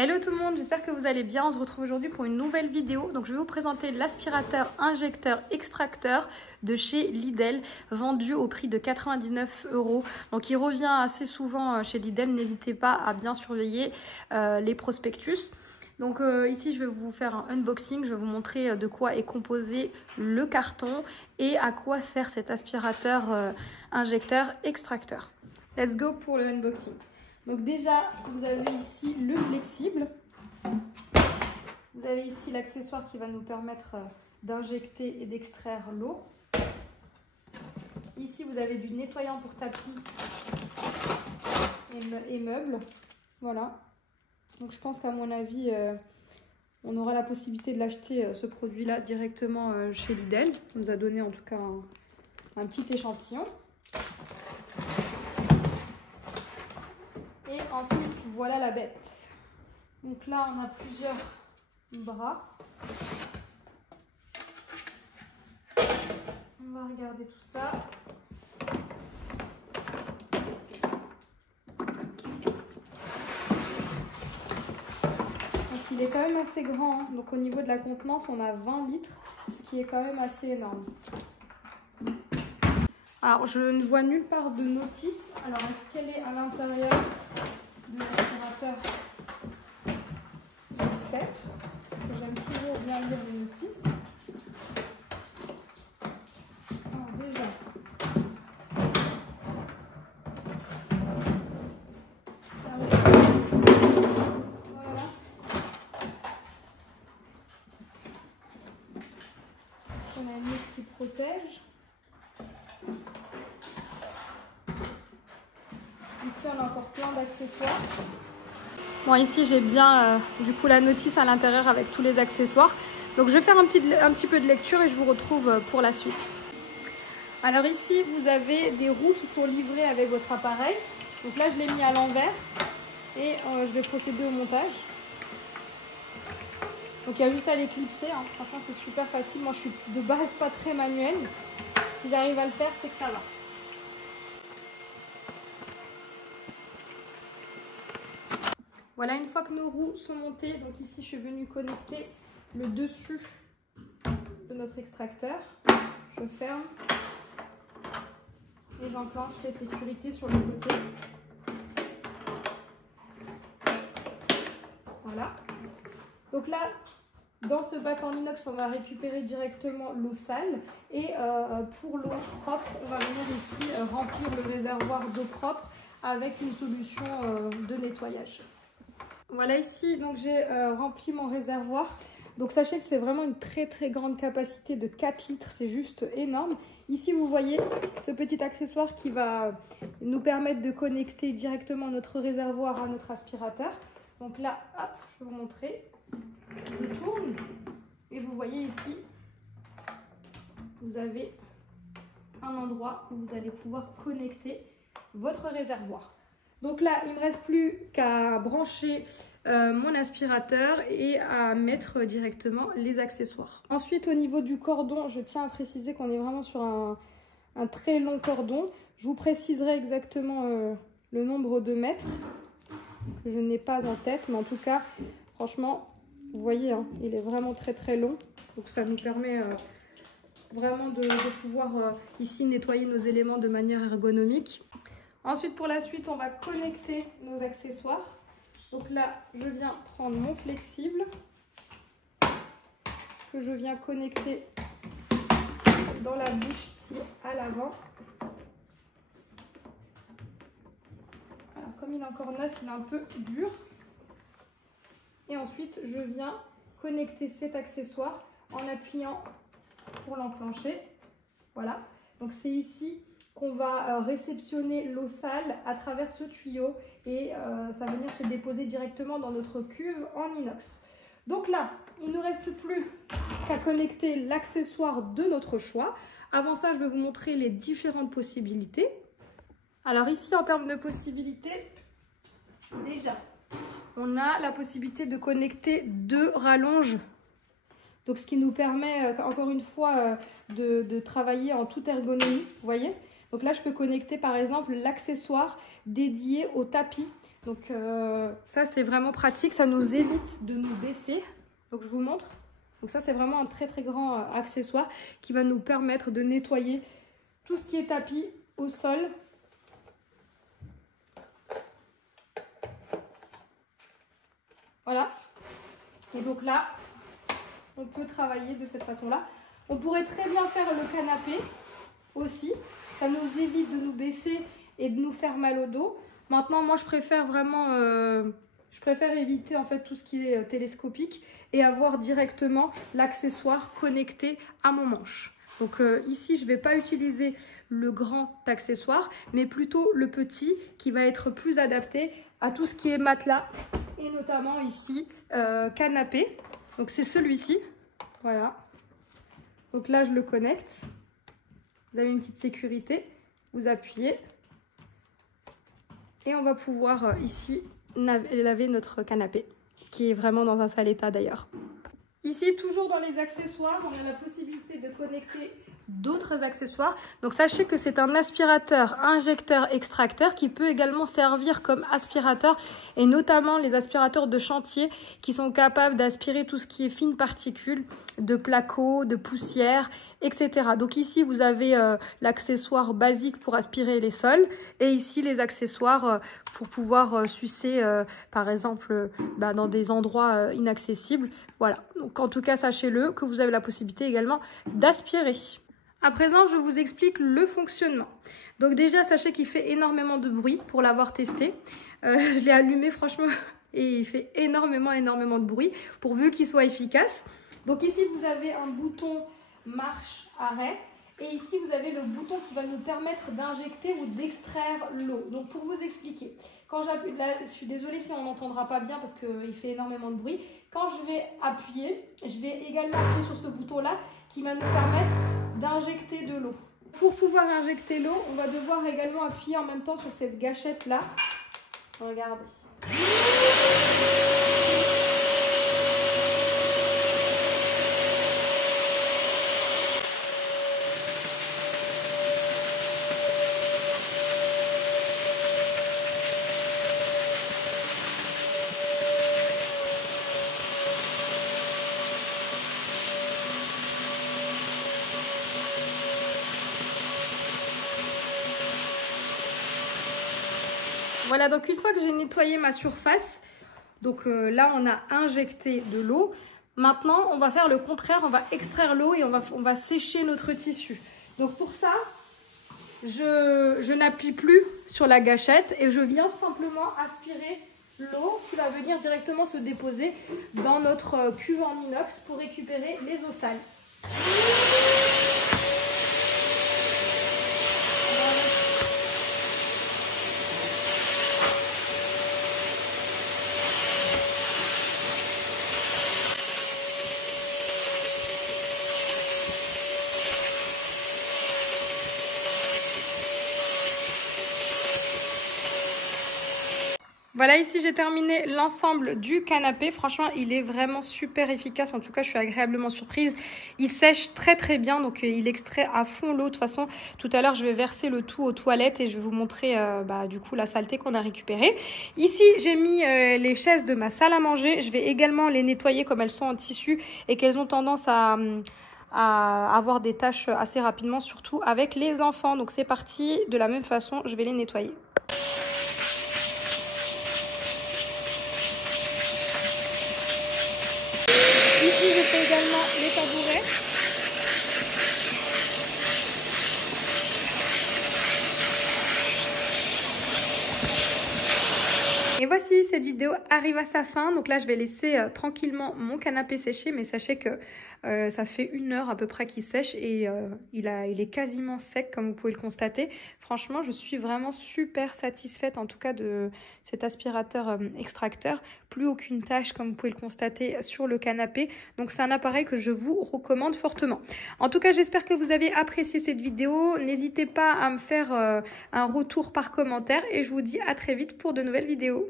Hello tout le monde, j'espère que vous allez bien. On se retrouve aujourd'hui pour une nouvelle vidéo. Donc je vais vous présenter l'aspirateur injecteur extracteur de chez Lidl, vendu au prix de 99 €. Donc il revient assez souvent chez Lidl, n'hésitez pas à bien surveiller les prospectus. Donc ici je vais vous faire un unboxing, je vais vous montrer de quoi est composé le carton et à quoi sert cet aspirateur injecteur extracteur. Let's go pour le unboxing. Donc déjà, vous avez ici le flexible. Vous avez ici l'accessoire qui va nous permettre d'injecter et d'extraire l'eau. Ici, vous avez du nettoyant pour tapis et meubles. Voilà. Donc je pense qu'à mon avis, on aura la possibilité de l'acheter, ce produit-là, directement chez Lidl. On nous a donné en tout cas un petit échantillon. Et ensuite, voilà la bête. Donc là, on a plusieurs bras. On va regarder tout ça. Donc il est quand même assez grand, hein. Donc au niveau de la contenance, on a 20 litres, ce qui est quand même assez énorme. Alors, je ne vois nulle part de notice. Alors, est-ce qu'elle est à l'intérieur de l'aspirateur? J'espère. J'aime toujours bien lire les notices. Alors, déjà. Voilà. On a une autre qui protège. Ici, on a encore plein d'accessoires. Bon, ici, j'ai bien du coup la notice à l'intérieur avec tous les accessoires. Donc, je vais faire un petit peu de lecture et je vous retrouve pour la suite. Alors ici, vous avez des roues qui sont livrées avec votre appareil. Donc là, je l'ai mis à l'envers et je vais procéder au montage. Donc, il y a juste à les clipser, hein. Franchement, c'est super facile. Moi, je suis de base pas très manuelle. Si j'arrive à le faire, c'est que ça va. Voilà, une fois que nos roues sont montées, donc ici je suis venue connecter le dessus de notre extracteur. Je ferme et j'enclenche les sécurités sur le côté. Voilà. Donc là, dans ce bac en inox, on va récupérer directement l'eau sale et pour l'eau propre, on va venir ici remplir le réservoir d'eau propre avec une solution de nettoyage. Voilà, ici donc j'ai rempli mon réservoir. Donc sachez que c'est vraiment une très grande capacité de 4 litres, c'est juste énorme. Ici vous voyez ce petit accessoire qui va nous permettre de connecter directement notre réservoir à notre aspirateur. Donc là, hop, je vais vous montrer. Je tourne et vous voyez ici, vous avez un endroit où vous allez pouvoir connecter votre réservoir. Donc là, il ne me reste plus qu'à brancher mon aspirateur et à mettre directement les accessoires. Ensuite, au niveau du cordon, je tiens à préciser qu'on est vraiment sur un très long cordon. Je vous préciserai exactement le nombre de mètres que je n'ai pas en tête. Mais en tout cas, franchement, vous voyez, hein, il est vraiment très long. Donc ça nous permet vraiment de pouvoir ici nettoyer nos éléments de manière ergonomique. Ensuite, pour la suite, on va connecter nos accessoires. Donc là, je viens prendre mon flexible que je viens connecter dans la bouche ici à l'avant. Alors, comme il est encore neuf, il est un peu dur. Et ensuite, je viens connecter cet accessoire en appuyant pour l'enclencher. Voilà. Donc, c'est ici qu'on va réceptionner l'eau sale à travers ce tuyau et ça va venir se déposer directement dans notre cuve en inox. Donc là, il ne nous reste plus qu'à connecter l'accessoire de notre choix. Avant ça, je vais vous montrer les différentes possibilités. Alors ici, en termes de possibilités, déjà, on a la possibilité de connecter 2 rallonges. Donc ce qui nous permet, encore une fois, de travailler en toute ergonomie, vous voyez. Donc là, je peux connecter par exemple l'accessoire dédié au tapis. Donc ça c'est vraiment pratique, ça nous évite de nous baisser. Donc je vous montre. Donc ça c'est vraiment un très très grand accessoire qui va nous permettre de nettoyer tout ce qui est tapis au sol. Voilà. Et donc là, on peut travailler de cette façon-là. On pourrait très bien faire le canapé aussi. Ça nous évite de nous baisser et de nous faire mal au dos. Maintenant, moi, je préfère vraiment... je préfère éviter en fait tout ce qui est télescopique et avoir directement l'accessoire connecté à mon manche. Donc ici, je ne vais pas utiliser le grand accessoire, mais plutôt le petit qui va être plus adapté à tout ce qui est matelas et notamment ici canapé. Donc c'est celui-ci, voilà. Donc là, je le connecte. Vous avez une petite sécurité, vous appuyez et on va pouvoir ici laver notre canapé, qui est vraiment dans un sale état d'ailleurs. Ici, toujours dans les accessoires, on a la possibilité de connecter d'autres accessoires. Donc sachez que c'est un aspirateur, injecteur, extracteur qui peut également servir comme aspirateur et notamment les aspirateurs de chantier qui sont capables d'aspirer tout ce qui est fines particules, de placo, de poussière, etc. Donc ici vous avez l'accessoire basique pour aspirer les sols et ici les accessoires pour pouvoir sucer par exemple dans des endroits inaccessibles. Voilà, donc en tout cas sachez-le que vous avez la possibilité également d'aspirer. À présent, je vous explique le fonctionnement. Donc déjà, sachez qu'il fait énormément de bruit pour l'avoir testé. Je l'ai allumé franchement et il fait énormément de bruit pourvu qu'il soit efficace. Donc ici, vous avez un bouton marche-arrêt et ici, vous avez le bouton qui va nous permettre d'injecter ou d'extraire l'eau. Donc pour vous expliquer, quand j'appuie, là, je suis désolée si on n'entendra pas bien parce qu'il fait énormément de bruit. Quand je vais appuyer, je vais également appuyer sur ce bouton-là qui va nous permettre d'injecter de l'eau. Pour pouvoir injecter l'eau, on va devoir également appuyer en même temps sur cette gâchette là. Regardez. Voilà, donc une fois que j'ai nettoyé ma surface, donc là on a injecté de l'eau. Maintenant on va faire le contraire, on va extraire l'eau et on va sécher notre tissu. Donc pour ça, je n'appuie plus sur la gâchette et je viens simplement aspirer l'eau qui va venir directement se déposer dans notre cuve en inox pour récupérer les eaux sales. Voilà, ici j'ai terminé l'ensemble du canapé. Franchement, il est vraiment super efficace. En tout cas, je suis agréablement surprise. Il sèche très très bien, donc il extrait à fond l'eau. De toute façon, tout à l'heure, je vais verser le tout aux toilettes et je vais vous montrer du coup la saleté qu'on a récupérée. Ici, j'ai mis les chaises de ma salle à manger. Je vais également les nettoyer comme elles sont en tissu et qu'elles ont tendance à avoir des taches assez rapidement, surtout avec les enfants. Donc c'est parti, de la même façon, je vais les nettoyer. Ici, je fais également les tabourets. Et voici, cette vidéo arrive à sa fin. Donc là, je vais laisser tranquillement mon canapé sécher. Mais sachez que ça fait 1 heure à peu près qu'il sèche et il est quasiment sec, comme vous pouvez le constater. Franchement, je suis vraiment super satisfaite, en tout cas, de cet aspirateur extracteur. Plus aucune tache, comme vous pouvez le constater, sur le canapé. Donc, c'est un appareil que je vous recommande fortement. En tout cas, j'espère que vous avez apprécié cette vidéo. N'hésitez pas à me faire un retour par commentaire et je vous dis à très vite pour de nouvelles vidéos.